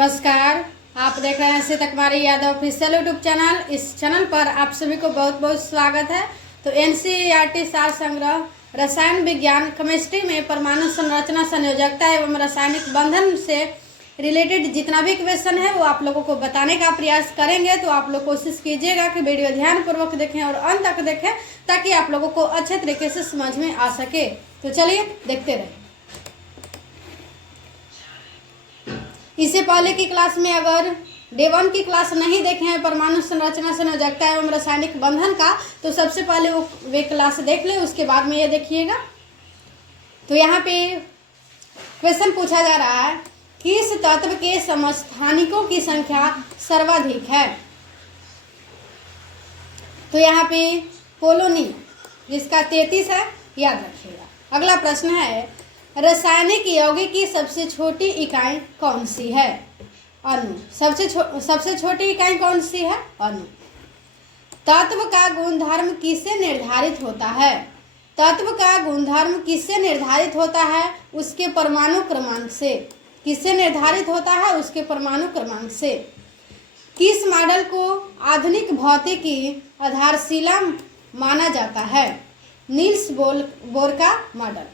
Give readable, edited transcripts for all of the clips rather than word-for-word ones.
नमस्कार, आप देख रहे हैं सीता कुमारी यादव ऑफिशियल यूट्यूब चैनल। इस चैनल पर आप सभी को बहुत बहुत स्वागत है। तो एनसीईआरटी सार संग्रह रसायन विज्ञान केमिस्ट्री में परमाणु संरचना, संयोजकता एवं रासायनिक बंधन से रिलेटेड जितना भी क्वेश्चन है वो आप लोगों को बताने का प्रयास करेंगे। तो आप लोग कोशिश कीजिएगा कि वीडियो ध्यानपूर्वक देखें और अंत तक देखें ताकि आप लोगों को अच्छे तरीके से समझ में आ सके। तो चलिए देखते रहें। इससे पहले की क्लास में अगर डे 1 की क्लास नहीं देखे हैं परमाणु संरचना, संयोजकता एवं रासायनिक बंधन का, तो सबसे पहले वे क्लास देख ले, उसके बाद में ये देखिएगा। तो यहाँ पे क्वेश्चन पूछा जा रहा है, किस तत्व के समस्थानिकों की संख्या सर्वाधिक है? तो यहाँ पे पोलोनियम, जिसका 33 है, याद रखिएगा। अगला प्रश्न है, रासायनिक यौगिक की सबसे छोटी इकाई कौन सी है? अणु। सबसे छोटी इकाई कौन सी है? अणु। तत्व का गुणधर्म किससे निर्धारित होता है? तत्व का गुणधर्म किससे निर्धारित होता है? उसके परमाणु क्रमांक से। किससे निर्धारित होता है? उसके परमाणु क्रमांक से। किस मॉडल को आधुनिक भौतिकी आधारशिला माना जाता है? नील्स बोर का मॉडल।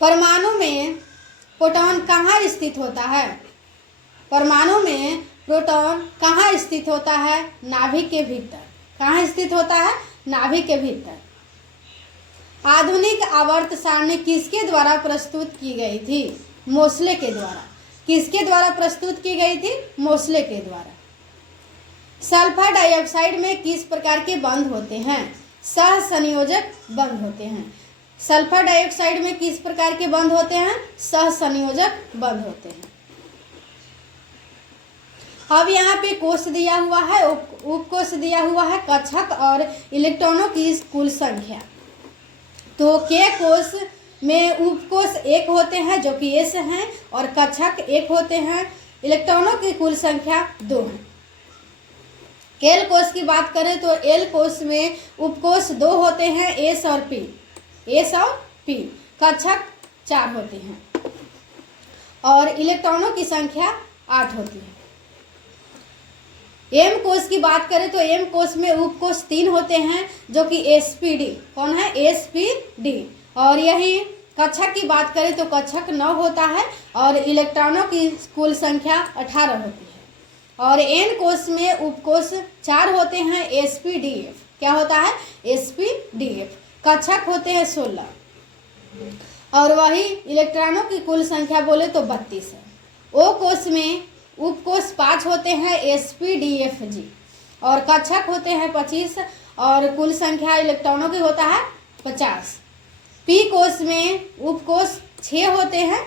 परमाणु में प्रोटॉन कहाँ स्थित होता है? परमाणु में प्रोटॉन कहाँ स्थित होता है? नाभिक के भीतर। कहाँ स्थित होता है? नाभिक के भीतर। आधुनिक आवर्त सारणी किसके द्वारा प्रस्तुत की गई थी? मोसले के द्वारा। किसके द्वारा प्रस्तुत की गई थी? मोसले के द्वारा। सल्फर डाइऑक्साइड में किस प्रकार के बंध होते हैं? सहसंयोजक बंध होते हैं। सल्फर डाइऑक्साइड में किस प्रकार के बंध होते हैं? सहसंयोजक बंध होते हैं। अब यहाँ पे कोष दिया हुआ है, उपकोष दिया हुआ है, कक्षक और इलेक्ट्रॉनों की कुल संख्या। तो के कोष में उपकोष 1 होते हैं जो कि S हैं, और कक्षक 1 होते हैं। इलेक्ट्रॉनों की कुल संख्या 2 है। एल कोष की बात करें तो एल कोष में उपकोष 2 होते हैं, S और P। कक्षक 4 होते हैं और इलेक्ट्रॉनों की संख्या 8 होती है। एम कोष की बात करें तो एम कोष में उपकोष 3 होते हैं जो कि sp_d। कौन है? sp_d। और यही कक्षक की बात करें तो कक्षक 9 होता है और इलेक्ट्रॉनों की कुल संख्या 18 होती है। और एन कोष में उपकोष 4 होते हैं, sp_df। क्या होता है? sp_df। कक्षक होते हैं 16 और वही इलेक्ट्रॉनों की कुल संख्या बोले तो 32 है। ओ कोष में उपकोष 5 होते हैं, sp_dfg। और कक्षक होते हैं 25 और कुल संख्या इलेक्ट्रॉनों की होता है 50। पी कोष में उपकोष 6 होते हैं,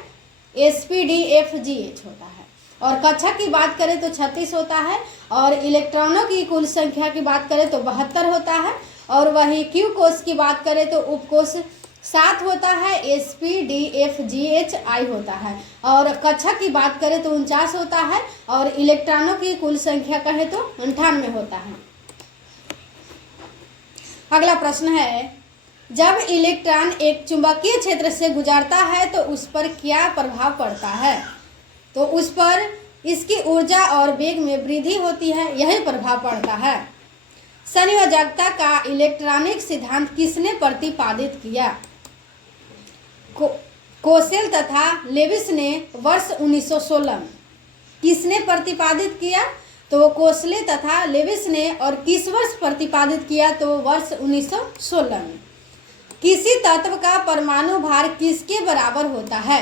sp_dfgh होता है। और कक्षक की बात करें तो 36 होता है और इलेक्ट्रॉनों की कुल संख्या की बात करें तो 72 होता है। और वही क्यू कोष की बात करें तो उपकोष 7 होता है, sp_dfghi होता है। और कक्षक की बात करें तो 49 होता है और इलेक्ट्रॉनों की कुल संख्या कहे तो 98 होता है। अगला प्रश्न है, जब इलेक्ट्रॉन एक चुंबकीय क्षेत्र से गुजरता है तो उस पर क्या प्रभाव पड़ता है? तो उस पर इसकी ऊर्जा और वेग में वृद्धि होती है, यही प्रभाव पड़ता है। संयोजकता का इलेक्ट्रॉनिक सिद्धांत किसने प्रतिपादित किया? कोसेल तथा लेविस ने वर्ष 1916 में। किसने प्रतिपादित किया? तो कोसले तथा लेविस ने। और किस वर्ष प्रतिपादित किया? तो वर्ष 1916 में। किसी तत्व का परमाणु भार किसके बराबर होता है?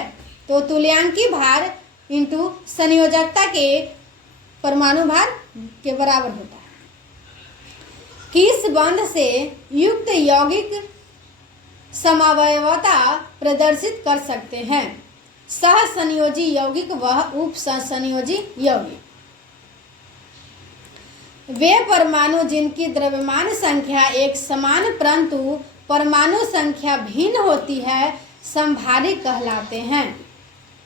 तो तुल्यांकी भार इंटू संयोजकता के परमाणु भार के बराबर होता है। किस बंध से युक्त यौगिक समवयवता प्रदर्शित कर सकते हैं? सहसंयोजी यौगिक व उपसंयोजी यौगिक। वे परमाणु जिनकी द्रव्यमान संख्या एक समान परंतु परमाणु संख्या भिन्न होती है, समभारिक कहलाते हैं।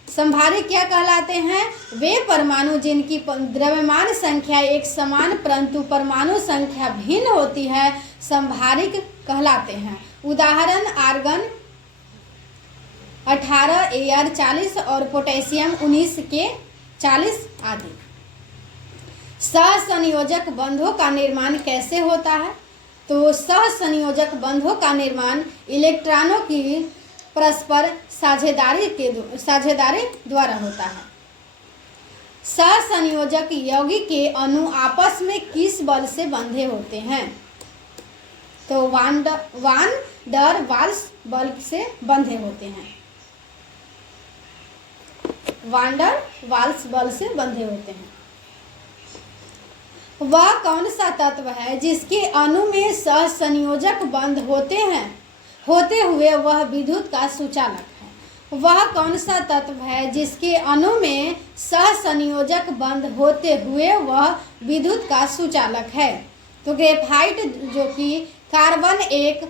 समभारिक क्या कहलाते हैं? वे परमाणु जिनकी द्रव्यमान संख्या एक समान परंतु परमाणु संख्या भिन्न होती है, समभारिक कहलाते हैं। उदाहरण आर्गन, 18 Ar 40 और पोटेशियम 19 के 40 आदि। सहसंयोजक बंधों का निर्माण कैसे होता है? तो सहसंयोजक बंधों का निर्माण इलेक्ट्रॉनों की परस्पर साझेदारी द्वारा होता है। सहसंयोजक यौगिक के अणु आपस में किस बल से बंधे होते हैं? तो वान डर वाल्स बल से बंधे होते हैं। वान डर वाल्स बल से बंधे होते हैं। वह कौन सा तत्व है जिसके अणु में सहसंयोजक बंध होते हुए वह विद्युत का सुचालक है? वह कौन सा तत्व है जिसके अणु में सहसंयोजक बंध होते हुए वह विद्युत का सुचालक है? तो ग्रेफाइट, जो कि कार्बन एक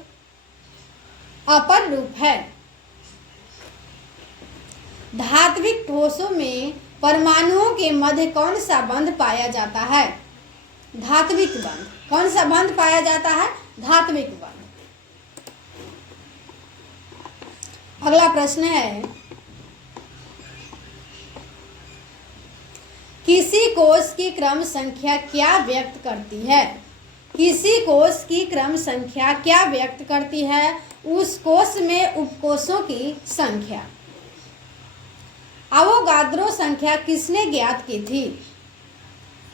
अपर रूप है। धात्विक ठोसों में परमाणुओं के मध्य कौन सा बंध पाया जाता है? धात्विक बंध। कौन सा बंध पाया जाता है? धात्विक बंध। अगला प्रश्न है, किसी कोष की क्रम संख्या क्या व्यक्त करती है? किसी कोष की क्रम संख्या क्या व्यक्त करती है? उस कोष में उपकोषों की संख्या। अवोगाद्रो संख्या किसने ज्ञात की थी?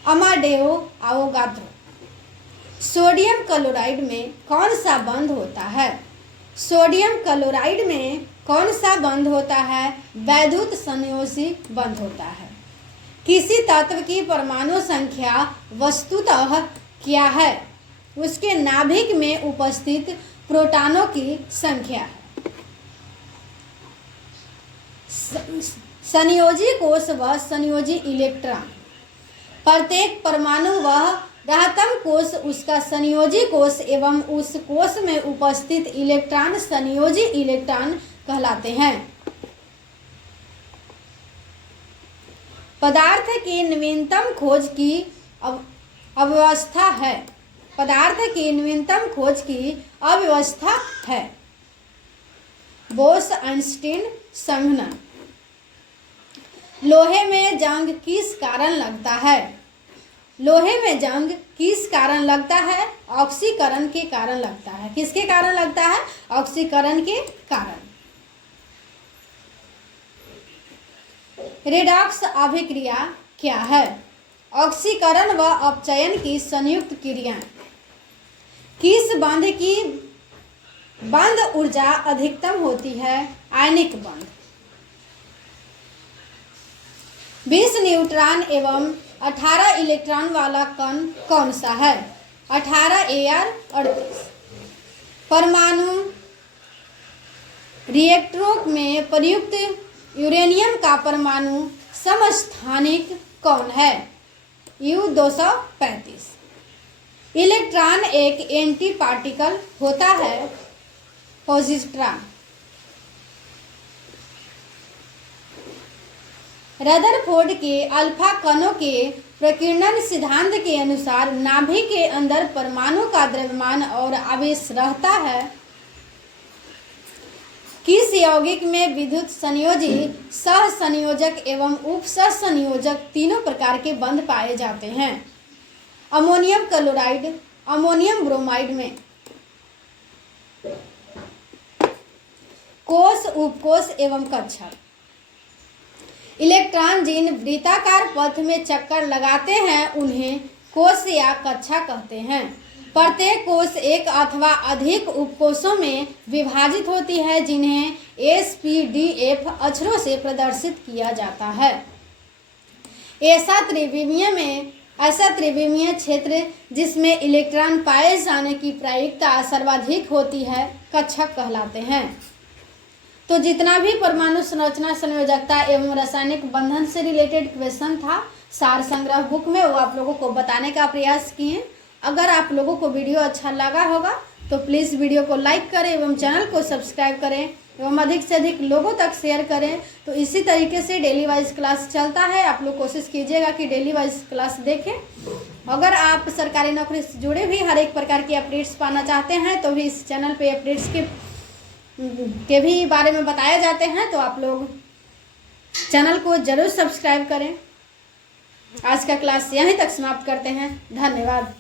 अमाडेओ अवोगाद्रो। सोडियम क्लोराइड में कौन सा बंध होता है? सोडियम क्लोराइड में कौन सा बंध होता है? वैद्युत संयोजी बंध होता है। किसी तत्व की परमाणु संख्या वस्तुतः क्या है? उसके नाभिक में उपस्थित प्रोटॉनों की संख्या है। संयोजी कोष व संयोजी इलेक्ट्रॉन। प्रत्येक परमाणु वह रहतम कोष उसका संयोजी कोष एवं उस कोष में उपस्थित इलेक्ट्रॉन संयोजी इलेक्ट्रॉन कहलाते हैं। पदार्थ की नवीनतम खोज की अव्यवस्था है। पदार्थ की नवीनतम खोज की अव्यवस्था है। बोस-आइंस्टीन संघनन। लोहे में जंग किस कारण लगता है? लोहे में जंग किस कारण लगता है? ऑक्सीकरण के कारण लगता है। किसके कारण लगता है? ऑक्सीकरण के कारण। रेडॉक्स अभिक्रिया क्या है? ऑक्सीकरण व अपचयन की संयुक्त क्रिया। किस बंध की बंध ऊर्जा अधिकतम होती है? आयनिक बंध। 20 न्यूट्रॉन एवं 18 इलेक्ट्रॉन वाला कण कौन सा है? 18 Ar 38। परमाणु रिएक्टरों में प्रयुक्त यूरेनियम का परमाणु समस्थानिक कौन है? U-235। इलेक्ट्रॉन एक एंटी पार्टिकल होता है। पॉजिट्रॉन। रदरफोर्ड के अल्फा कणों के प्रकीर्णन सिद्धांत के अनुसार नाभिक के अंदर परमाणु का द्रव्यमान और आवेश रहता है। किस यौगिक में विद्युत संयोजी, सहसंयोजक एवं उपसहसंयोजक तीनों प्रकार के बंध पाए जाते हैं? अमोनियम क्लोराइड, अमोनियम ब्रोमाइड में। कोष, उपकोष एवं कक्षक। इलेक्ट्रॉन जिन वृत्ताकार पथ में चक्कर लगाते हैं उन्हें कोष या कक्षा कहते हैं। प्रत्येक कोष एक अथवा अधिक उपकोषों में विभाजित होती है जिन्हें SPDF अक्षरों से प्रदर्शित किया जाता है। ऐसा त्रिविमीय क्षेत्र जिसमें इलेक्ट्रॉन पाए जाने की प्रायिकता सर्वाधिक होती है कक्षक कहलाते हैं। तो जितना भी परमाणु संरचना, संयोजकता एवं रासायनिक बंधन से रिलेटेड क्वेश्चन था सार संग्रह बुक में, वो आप लोगों को बताने का प्रयास किए। अगर आप लोगों को वीडियो अच्छा लगा होगा तो प्लीज़ वीडियो को लाइक करें एवं चैनल को सब्सक्राइब करें एवं अधिक से अधिक लोगों तक शेयर करें। तो इसी तरीके से डेली वाइज क्लास चलता है। आप लोग कोशिश कीजिएगा कि डेली वाइज क्लास देखें। अगर आप सरकारी नौकरी से जुड़े भी हर एक प्रकार की अपडेट्स पाना चाहते हैं तो भी इस चैनल पे अपडेट्स के के भी बारे में बताए जाते हैं, तो आप लोग चैनल को ज़रूर सब्सक्राइब करें। आज का क्लास यहीं तक समाप्त करते हैं। धन्यवाद।